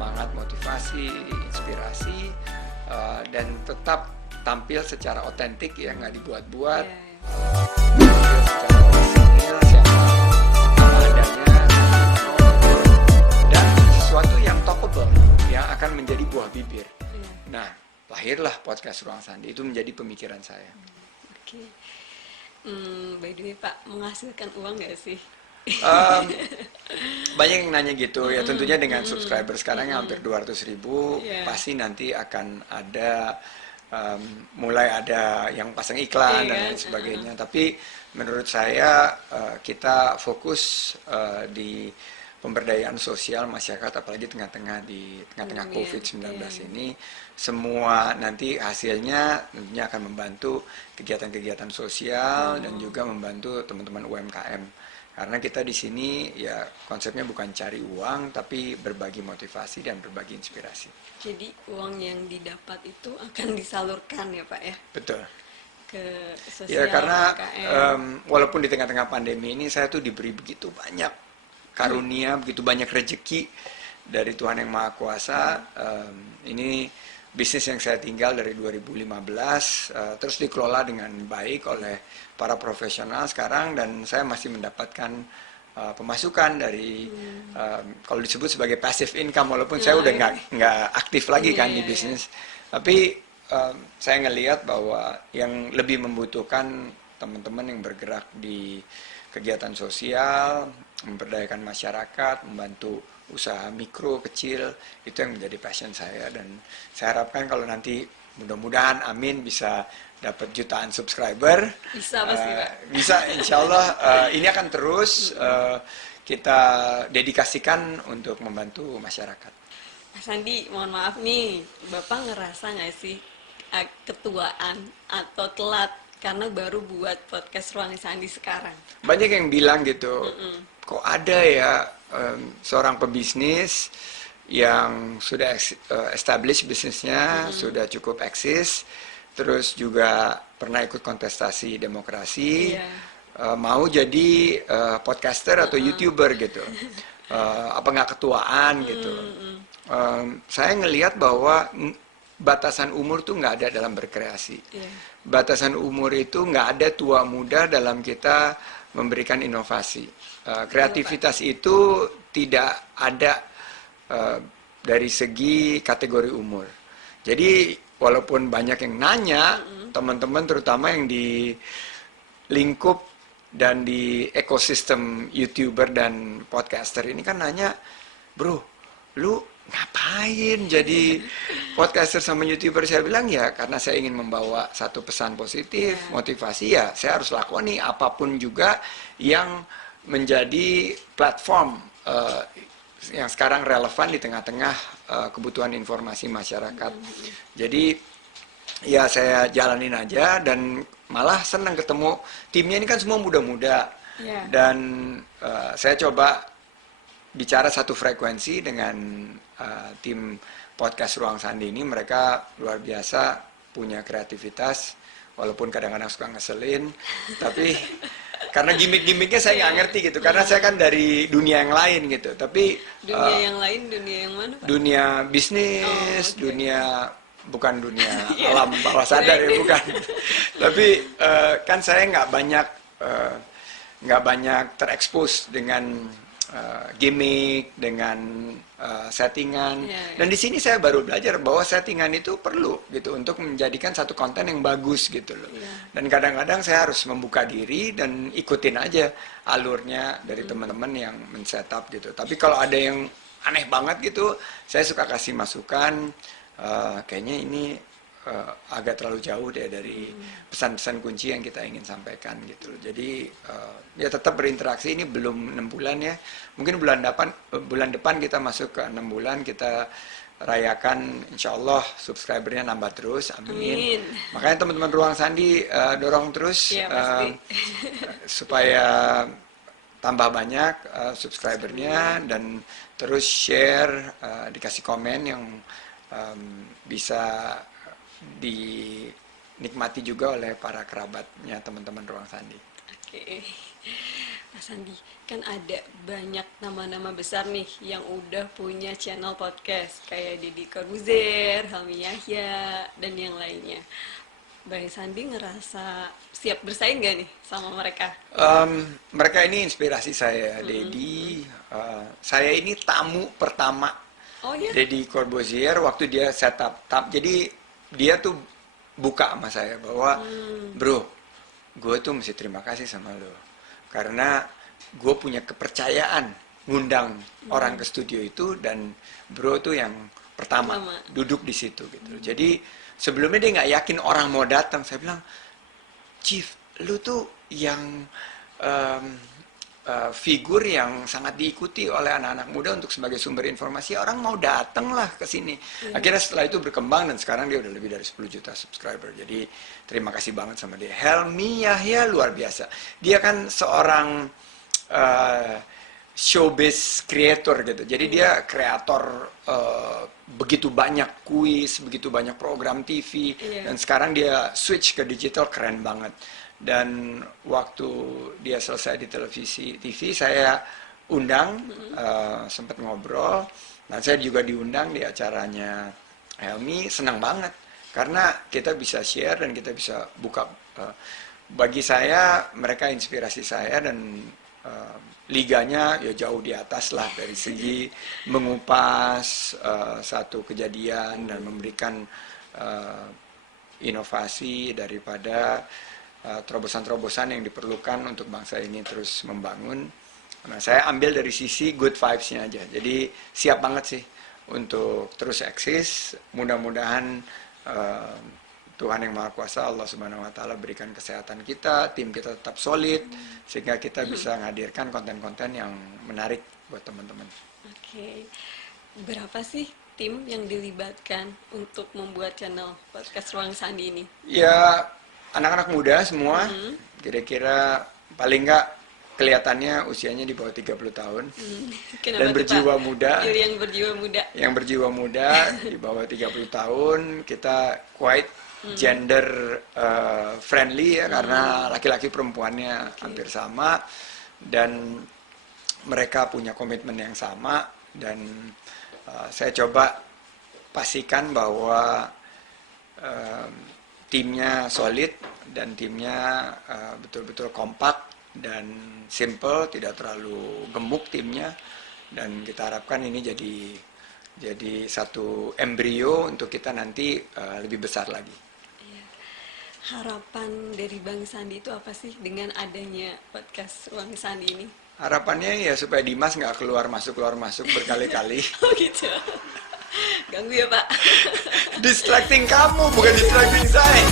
semangat, motivasi, inspirasi, dan tetap tampil secara otentik ya, nggak dibuat-buat. Tampil secara orisinil, siapa apa adanya, dan sesuatu yang talkable yang akan menjadi buah bibir. Nah, lahirlah podcast Ruang Sandi, itu menjadi pemikiran saya. Oke. By the way Pak, menghasilkan uang nggak sih? Banyak yang nanya gitu ya, tentunya dengan subscriber sekarang yang hampir 200.000, pasti nanti akan ada mulai ada yang pasang iklan dan lain sebagainya. Tapi menurut saya kita fokus di pemberdayaan sosial masyarakat, apalagi tengah-tengah COVID-19 ini. Semua nanti hasilnya tentunya akan membantu kegiatan-kegiatan sosial dan juga membantu teman-teman UMKM. Karena kita di sini ya konsepnya bukan cari uang, tapi berbagi motivasi dan berbagi inspirasi. Jadi uang yang didapat itu akan disalurkan ya Pak ya? Betul. Ke sosial. Ya karena UMKM. walaupun di tengah-tengah pandemi ini saya tuh diberi begitu banyak karunia, begitu banyak rezeki dari Tuhan Yang Maha Kuasa. Ini bisnis yang saya tinggal dari 2015 terus dikelola dengan baik oleh para profesional sekarang, dan saya masih mendapatkan pemasukan dari kalau disebut sebagai passive income, walaupun saya udah nggak aktif lagi kan di bisnis, tapi saya ngelihat bahwa yang lebih membutuhkan teman-teman yang bergerak di kegiatan sosial, memberdayakan masyarakat, membantu usaha mikro, kecil, itu yang menjadi passion saya. Dan saya harapkan kalau nanti mudah-mudahan, amin, bisa dapat jutaan subscriber. Bisa pasti Pak. Bisa, insya Allah ini akan terus kita dedikasikan untuk membantu masyarakat. Mas Sandi, mohon maaf nih, Bapak ngerasa nggak sih ketuaan atau telat karena baru buat podcast Ruang Sandi sekarang? Banyak yang bilang gitu, kok ada ya seorang pebisnis yang sudah establish bisnisnya, sudah cukup eksis, terus juga pernah ikut kontestasi demokrasi, mau jadi podcaster atau YouTuber gitu, apa nggak ketuaan gitu. Saya ngelihat bahwa batasan umur tuh nggak ada dalam berkreasi. Batasan umur itu nggak ada tua muda dalam kita memberikan inovasi. Kreativitas itu tidak ada dari segi kategori umur. Jadi walaupun banyak yang nanya, teman-teman terutama yang di lingkup dan di ekosistem YouTuber dan podcaster ini kan nanya, bro, lu ngapain jadi podcaster sama YouTuber? Saya bilang ya karena saya ingin membawa satu pesan positif, motivasi, ya saya harus lakukan nih apapun juga yang menjadi platform yang sekarang relevan di tengah-tengah kebutuhan informasi masyarakat. Jadi ya saya jalanin aja, dan malah senang ketemu timnya ini kan semua muda-muda. Dan saya coba bicara satu frekuensi dengan tim podcast Ruang Sandi ini. Mereka luar biasa, punya kreativitas, walaupun kadang-kadang suka ngeselin, tapi karena gimmick-gimmicknya saya nggak ngerti gitu, karena saya kan dari dunia yang lain gitu. Tapi dunia yang lain, dunia yang mana Pak? Dunia bisnis, dunia, bukan dunia alam bawah sadar ya, bukan. Tapi kan saya nggak banyak terekspos dengan gimmick, dengan settingan. Dan di sini saya baru belajar bahwa settingan itu perlu gitu untuk menjadikan satu konten yang bagus gitu loh. Dan kadang-kadang saya harus membuka diri dan ikutin aja alurnya dari teman-teman yang men-setup gitu. Tapi kalau ada yang aneh banget gitu, saya suka kasih masukan, kayaknya ini agak terlalu jauh deh dari pesan-pesan kunci yang kita ingin sampaikan gitu. Jadi ya tetap berinteraksi. Ini belum 6 bulan ya, mungkin bulan depan kita masuk ke 6 bulan, kita rayakan, insya Allah subscribernya nambah terus, amin. Makanya teman-teman Ruang Sandi dorong terus supaya tambah banyak subscribernya, dan terus share, dikasih komen yang bisa dinikmati juga oleh para kerabatnya teman-teman Ruang Sandi. Oke, Mas Andi, kan ada banyak nama-nama besar nih yang udah punya channel podcast kayak Deddy Corbuzier, Helmi Yahya, dan yang lainnya. Bang Sandi ngerasa siap bersaing gak nih sama mereka? Mereka ini inspirasi saya, Deddy. Saya ini tamu pertama Oh ya? Deddy Corbuzier waktu dia setup. Jadi dia tuh buka sama saya bahwa, bro, gue tuh mesti terima kasih sama lo. Karena gue punya kepercayaan ngundang orang ke studio itu dan bro tuh yang pertama duduk di situ gitu. Jadi sebelumnya dia nggak yakin orang mau datang. Saya bilang, Chief, lu tuh yang figur yang sangat diikuti oleh anak-anak muda untuk sebagai sumber informasi, orang mau datang lah ke sini. Akhirnya setelah itu berkembang dan sekarang dia udah lebih dari 10 juta subscriber. Jadi terima kasih banget sama dia. Helmi Yahya luar biasa. Dia kan seorang showbiz creator gitu. Jadi dia kreator begitu banyak kuis, begitu banyak program TV, dan sekarang dia switch ke digital, keren banget. Dan waktu dia selesai di televisi TV, saya undang, sempat ngobrol, dan saya juga diundang di acaranya Helmi. Senang banget karena kita bisa share dan kita bisa buka. Bagi saya mereka inspirasi saya dan liganya ya jauh di atas lah dari segi mengupas satu kejadian dan memberikan inovasi daripada terobosan-terobosan yang diperlukan untuk bangsa ini terus membangun. Nah, saya ambil dari sisi good vibes-nya aja. Jadi siap banget sih untuk terus eksis. Mudah-mudahan Tuhan yang Maha Kuasa, Allah Subhanahu Wa Taala berikan kesehatan kita, tim kita tetap solid, sehingga kita bisa menghadirkan konten-konten yang menarik buat teman-teman. Oke, berapa sih tim yang dilibatkan untuk membuat channel podcast Ruang Sandi ini? Ya, anak-anak muda semua, kira-kira paling nggak kelihatannya usianya di bawah 30 tahun. Dan berjiwa muda. Yang berjiwa muda. Yang berjiwa muda di bawah 30 tahun, kita quite gender friendly ya, karena laki-laki perempuannya hampir sama dan mereka punya komitmen yang sama, dan saya coba pastikan bahwa timnya solid dan timnya betul-betul kompak dan simple, tidak terlalu gemuk timnya, dan kita harapkan ini jadi satu embrio untuk kita nanti lebih besar lagi. Harapan dari Bang Sandi itu apa sih dengan adanya podcast Ruang Sandi ini? Harapannya ya supaya Dimas nggak keluar masuk berkali-kali. Oh gitu. Ganggu ya Pak. Distracting kamu, bukan distracting saya.